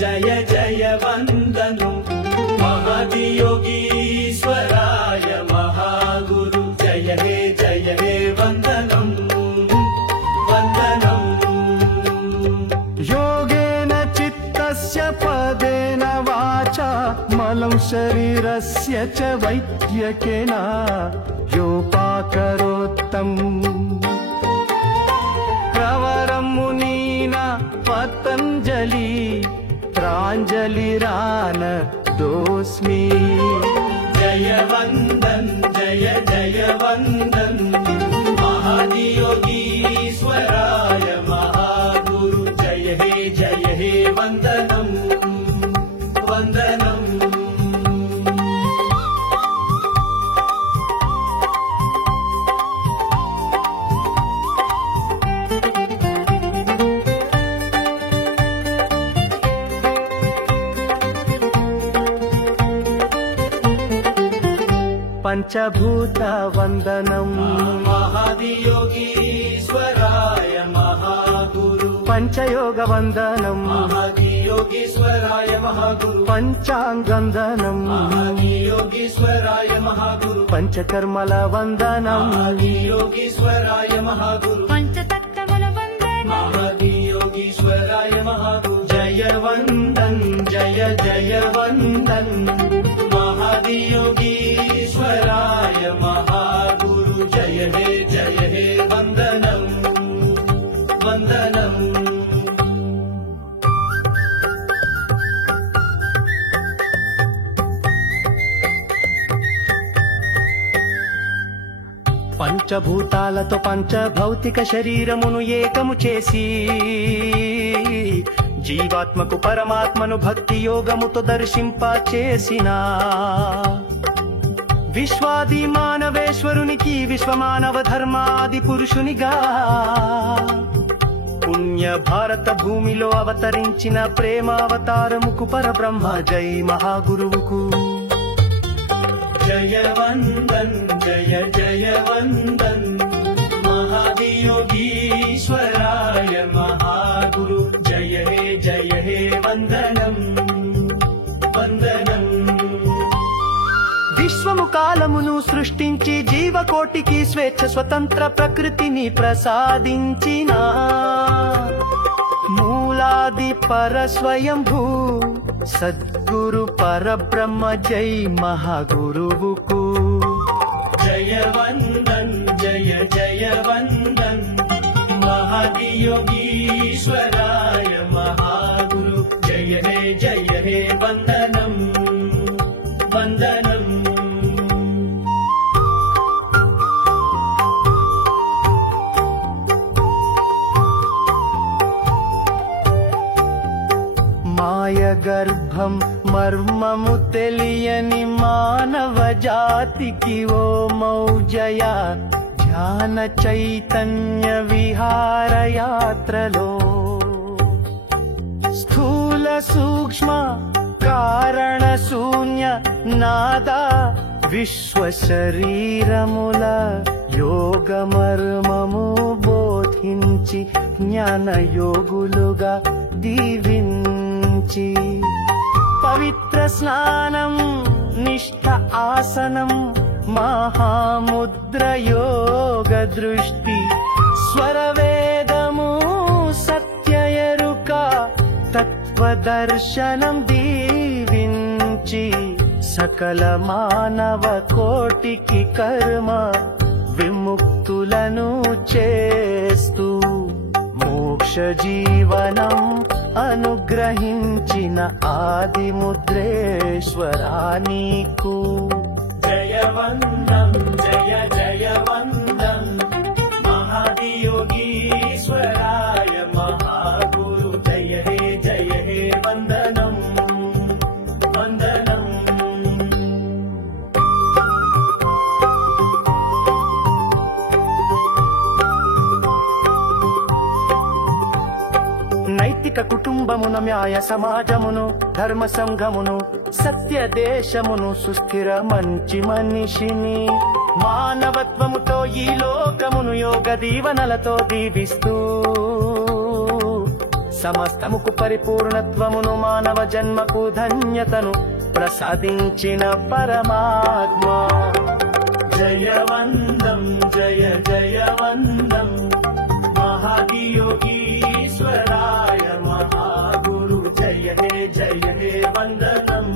जय जय वन्दनं महदियोगीश्वराय महागुरु जय हे वन्दनं वन्दनं योगेन चित्तस्य पदेन वाचा मलं शरीरस्य च वैद्यकेन योपाकरोत्तम् प्रवरं मुनीना पतञ्जलि प्राञ्जलिरानतोऽस्मि जय जय वन्दन महदियोगीश्वराय महागुरु जय हे वन्दनं वन्दनं पंचभूत वंदनम महदियोगीश्वराय महागुरु पंचयोग वंदनम महदियोगीश्वराय महागुरु पंचांगंदनम महदियोगीश्वराय महागुरु पंचकर्मल वंदनम महदियोगीश्वराय महागुरु पंचतत्त्वमुल वंदनम महदियोगीश्वराय महागुरु जय जय वन्दन महदियोगीश्वराय महागुरु जय हे वन्दनं वन्दनं పంచభూతాలతో పంచభౌతిక శరీరమును ఏకము చేసి జీవాత్మకు పరమాత్మను భక్తి యోగముతో దర్శింపచేసిన విశ్వాది మానవేశ్వరునికి విశ్వమానవ ధర్మాది పురుషునిగా పుణ్య భారత భూమిలో అవతరించిన ప్రేమావతారముకు పరబ్రహ్మ జై మహాగురువుకు जय वन्दन महदियोगीश्वराय महागुरु जय हे वन्दनं वन्दनं విశ్వము కాలమును సృష్టించి జీవకోటికి స్వేచ్ఛ స్వతంత్ర ప్రకృతిని ప్రసాదించిన మూలాది పర స్వయంభూ సద్గురు పరబ్రహ్మ జై మహాగురువుకు जय वन्दन महदियोगीश्वराय महागुरु जय हे वन्दनं वन्दनं మాయ గర్భం మర్మము తెలియని మానవ జాతికి ఓ మౌజయ ధ్యాన చైతన్య విహార యాత్రలో స్థూల సూక్ష్మ కారణ శూన్య నాద విశ్వ శరీరముల యోగ మర్మము బోధించి జ్ఞాన యోగులుగా దీవించి పవిత్ర స్నానం నిష్ఠ ఆసనం మహాముద్ర యోగ దృష్టి స్వరవేదము సత్య ఎరుక తత్వదర్శనం దీవించి సకల మానవ కోటికి కర్మ విముక్తులను చేస్తూ మోక్ష జీవనం అనుగ్రహించిన ఆది ముద్రేశ్వరా నీకు जय वन्दन महदियोगीश्वराय महागुरु जय हे वन्दनं वन्दनं నైతిక కుటుంబమున న్యాయ సమాజమును ధర్మ సంఘమును సత్య దేశమును సుస్థిర మంచి మనిషిని మానవత్వముతో ఈ లోకమును యోగ దీవనలతో దీవిస్తూ సమస్తముకు పరిపూర్ణత్వమును మానవ జన్మకు ధన్యతను ప్రసాదించిన పరమాత్మ. జయవందం జయ జయవందం మహాదియోగీశ్వరాయ మహాగురు జయ హే వందనం.